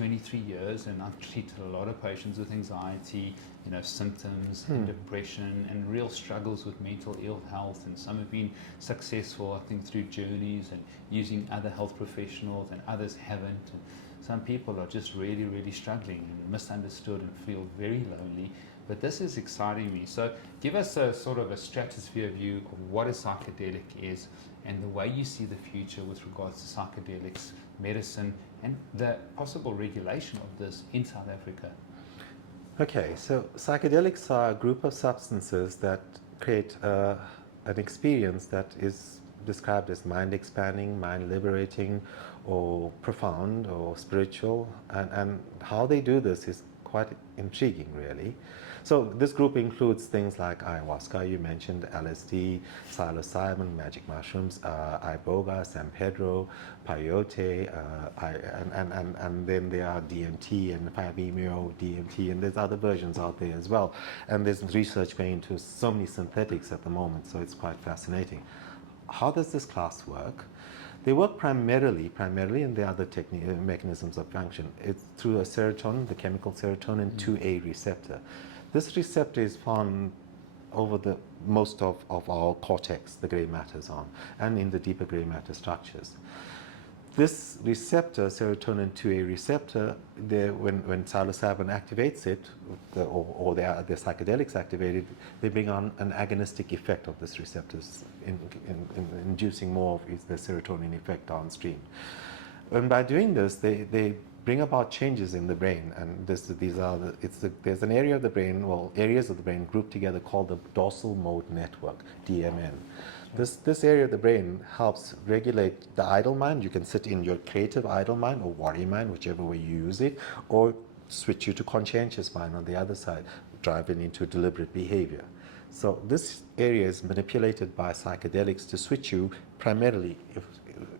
23 years, and I've treated a lot of patients with anxiety, symptoms and depression and real struggles with mental ill health, and some have been successful, I think, through journeys and using other health professionals, and others haven't. And some people are just really, really struggling and misunderstood and feel very lonely. But this is exciting me. So give us a sort of a stratosphere view of what a psychedelic is and the way you see the future with regards to psychedelics, medicine, and the possible regulation of this in South Africa. Okay, so psychedelics are a group of substances that create an experience that is described as mind-expanding, mind-liberating, or profound, or spiritual, and how they do this is quite intriguing, really. So this group includes things like ayahuasca, you mentioned, LSD, psilocybin, magic mushrooms, iboga, San Pedro, peyote, and then there are DMT and 5-MeO DMT, and there's other versions out there as well. And there's research going into so many synthetics at the moment, so it's quite fascinating. How does this class work? They work primarily, and there are other mechanisms of function. It's through a serotonin, the chemical serotonin 2A receptor. This receptor is found over the most of our cortex, the gray matter zone, and in the deeper gray matter structures. This receptor, serotonin 2A receptor, when psilocybin activates it, or the psychedelics activate it, they bring on an agonistic effect of this receptors, in inducing more of the serotonin effect downstream. And by doing this, they bring about changes in the brain, and there's an area of the brain, areas of the brain grouped together called the dorsal mode network, DMN. This area of the brain helps regulate the idle mind. You can sit in your creative idle mind or worry mind, whichever way you use it, or switch you to conscientious mind on the other side, driving into deliberate behavior. So this area is manipulated by psychedelics to switch you primarily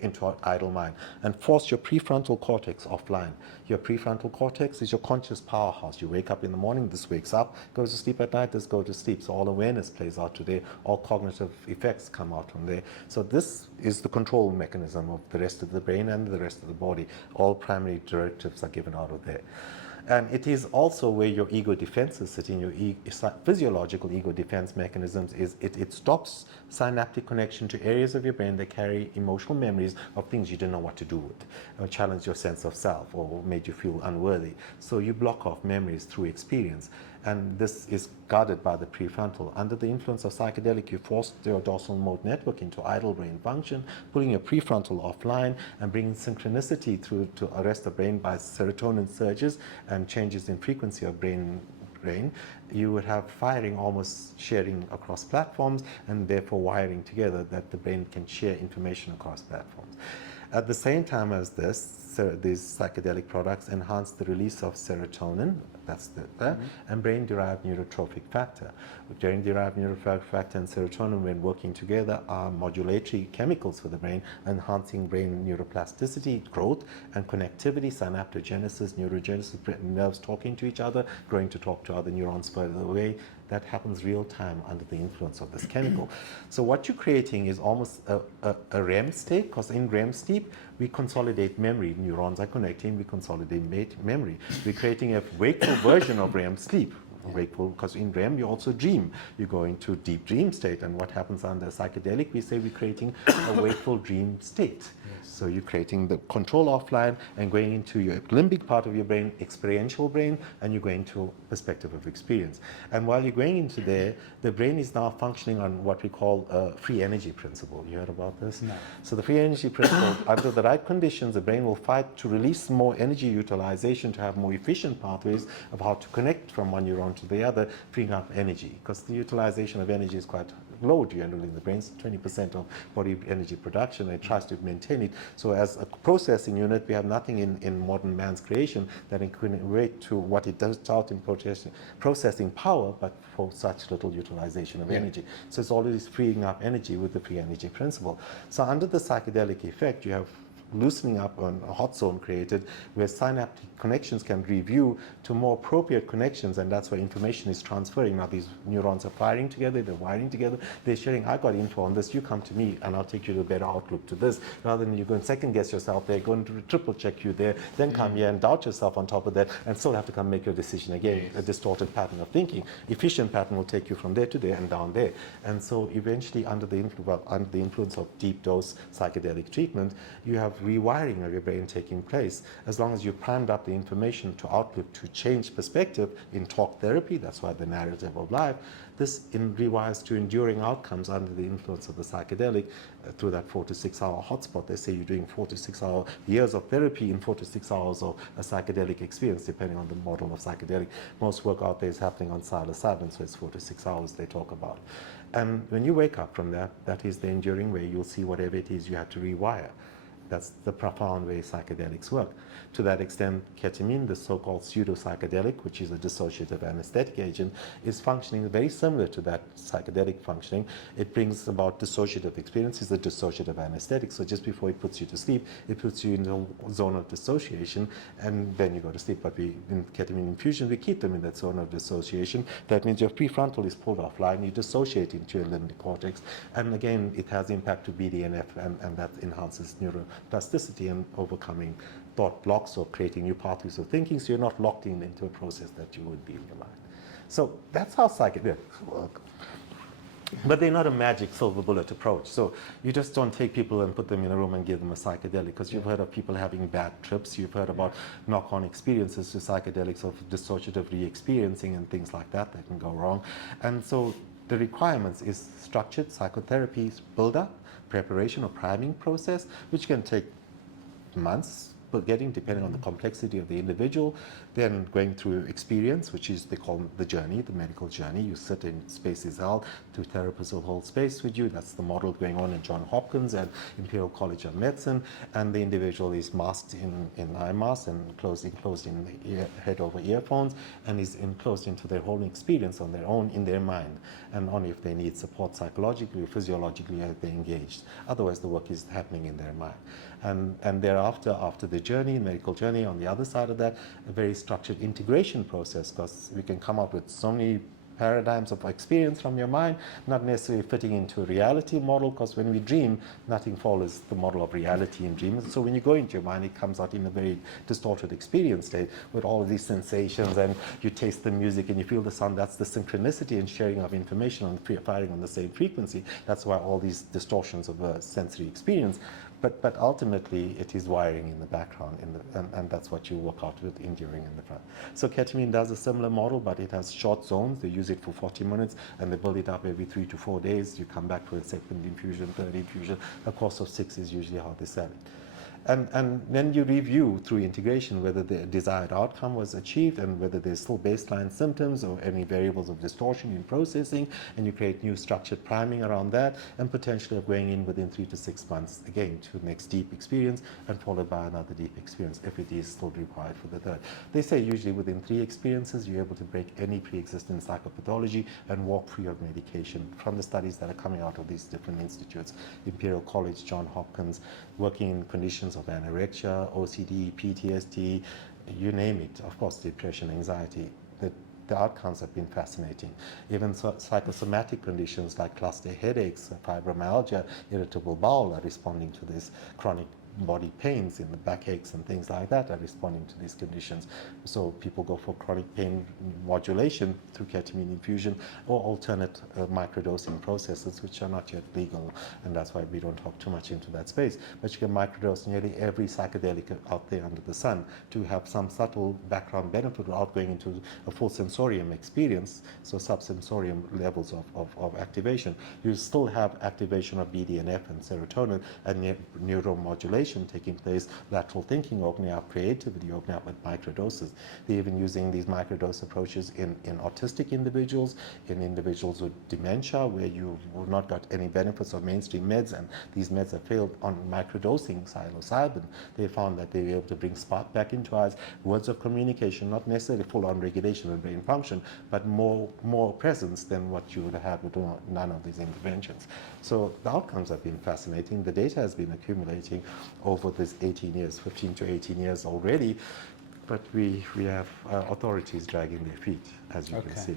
into an idle mind and force your prefrontal cortex offline. Your prefrontal cortex is your conscious powerhouse. You wake up in the morning, this wakes up, goes to sleep at night, this goes to sleep. So all awareness plays out today, all cognitive effects come out from there. So this is the control mechanism of the rest of the brain and the rest of the body. All primary directives are given out of there. And it is also where your ego defenses sit in your physiological ego defense mechanisms. It stops synaptic connection to areas of your brain that carry emotional memories of things you didn't know what to do with, or challenged your sense of self, or made you feel unworthy. So you block off memories through experience. And this is guarded by the prefrontal. Under the influence of psychedelic, you force your dorsal mode network into idle brain function, pulling your prefrontal offline and bringing synchronicity through to arrest the brain by serotonin surges and changes in frequency of brain. You would have firing almost sharing across platforms, and therefore wiring together that the brain can share information across platforms. At the same time as these psychedelic products enhance the release of serotonin, and brain-derived neurotrophic factor. Brain-derived neurotrophic factor and serotonin, when working together, are modulatory chemicals for the brain, enhancing brain neuroplasticity, growth, and connectivity, synaptogenesis, neurogenesis, nerves talking to each other, growing to talk to other neurons further away. That happens real time under the influence of this chemical. So what you're creating is almost a REM state, because in REM sleep, we consolidate memory. Neurons are connecting, we consolidate memory. We're creating a wakeful version of REM sleep. Wakeful, because in REM you also dream. You go into deep dream state, and what happens under psychedelic, we say we're creating a wakeful dream state. So you're creating the control offline and going into your limbic part of your brain, experiential brain, and you're going to perspective of experience. And while you're going into there, the brain is now functioning on what we call a free energy principle. You heard about this? No. So the free energy principle, under the right conditions, the brain will fight to release more energy utilization, to have more efficient pathways of how to connect from one neuron to the other, freeing up energy, because the utilization of energy is quite low generally in the brain. 20% of body energy production, and it tries to maintain it. So as a processing unit, we have nothing in modern man's creation that can equate to what it does out in processing power, but for such little utilization of energy. So it's always freeing up energy with the free energy principle. So under the psychedelic effect, you have loosening up on a hot zone created where synaptic connections can review to more appropriate connections, and that's where information is transferring. Now these neurons are firing together, they're wiring together, they're sharing, I got info on this, you come to me and I'll take you to a better outlook to this, rather than you go and second guess yourself, they're going to triple check you there, then come here and doubt yourself on top of that, and still have to come make your decision again. Yes. A distorted pattern of thinking. Efficient pattern will take you from there to there and down there. And so eventually under the influence of deep dose psychedelic treatment, you have rewiring of your brain taking place. As long as you primed up the information to outlook, to change perspective in talk therapy, that's why the narrative of life, this rewires to enduring outcomes under the influence of the psychedelic through that 4 to 6 hour hotspot. They say you're doing 4 to 6 hour years of therapy in 4 to 6 hours of a psychedelic experience, depending on the model of psychedelic. Most work out there is happening on psilocybin, so it's 4 to 6 hours they talk about. And when you wake up from that, that is the enduring way you'll see whatever it is you have to rewire. That's the profound way psychedelics work. To that extent, ketamine, the so-called pseudo-psychedelic, which is a dissociative anesthetic agent, is functioning very similar to that psychedelic functioning. It brings about dissociative experience. It's a dissociative anesthetic, so just before it puts you to sleep, it puts you in a zone of dissociation, and then you go to sleep. But in ketamine infusion, we keep them in that zone of dissociation. That means your prefrontal is pulled offline, you dissociate into your limbic cortex, and again, it has impact to BDNF, and that enhances neuroplasticity and overcoming thought blocks or creating new pathways of thinking, so you're not locked into a process that you would be in your mind. So that's how psychedelics work. But they're not a magic silver bullet approach. So you just don't take people and put them in a room and give them a psychedelic, because you've heard of people having bad trips, you've heard about knock-on experiences to psychedelics of dissociative re-experiencing and things like that that can go wrong. And so the requirements is structured psychotherapy build-up, preparation or priming process, which can take months, but getting depending on the complexity of the individual, then going through experience, which is they call the journey, the medical journey. You sit in spaces held, two therapists will hold space with you. That's the model going on in Johns Hopkins and Imperial College of Medicine, and the individual is masked in eye masks and enclosed in the head over earphones, and is enclosed into their whole experience on their own in their mind, and only if they need support psychologically or physiologically are they engaged. Otherwise the work is happening in their mind. And thereafter, after the journey, medical journey, on the other side of that, a very structured integration process, because we can come up with so many paradigms of experience from your mind, not necessarily fitting into a reality model, because when we dream, nothing follows the model of reality in dreams. So when you go into your mind, it comes out in a very distorted experience state with all of these sensations, and you taste the music and you feel the sound. That's the synchronicity and sharing of information on firing on the same frequency. That's why all these distortions of a sensory experience. But ultimately, it is wiring in the background, and that's what you work out with enduring in the front. So ketamine does a similar model, but it has short zones. They use it for 40 minutes, and they build it up every 3 to 4 days. You come back to a second infusion, third infusion. A course of 6 is usually how they sell it. And then you review through integration whether the desired outcome was achieved and whether there's still baseline symptoms or any variables of distortion in processing, and you create new structured priming around that, and potentially of going in within 3 to 6 months again to the next deep experience, and followed by another deep experience if it is still required for the third. They say usually within 3 experiences you're able to break any pre-existing psychopathology and walk free of medication, from the studies that are coming out of these different institutes, Imperial College, Johns Hopkins, working in conditions of anorexia, OCD, PTSD, you name it. Of course, depression, anxiety. The outcomes have been fascinating. Even psychosomatic conditions like cluster headaches, fibromyalgia, irritable bowel are responding to this. Chronic body pains in the backaches and things like that are responding to these conditions. So people go for chronic pain modulation through ketamine infusion or alternate microdosing processes, which are not yet legal, and that's why we don't talk too much into that space. But you can microdose nearly every psychedelic out there under the sun to have some subtle background benefit without going into a full sensorium experience, so subsensorium levels of activation. You still have activation of BDNF and serotonin and neuromodulation taking place, lateral thinking, opening up creativity, opening up with microdoses. They're even using these microdose approaches in autistic individuals, in individuals with dementia, where you've not got any benefits of mainstream meds, and these meds have failed on microdosing psilocybin. They found that they were able to bring spark back into eyes, words of communication, not necessarily full-on regulation of brain function, but more presence than what you would have had with none of these interventions. So the outcomes have been fascinating. The data has been accumulating. over this 18 years, 15 to 18 years already, but we have authorities dragging their feet, as you can see.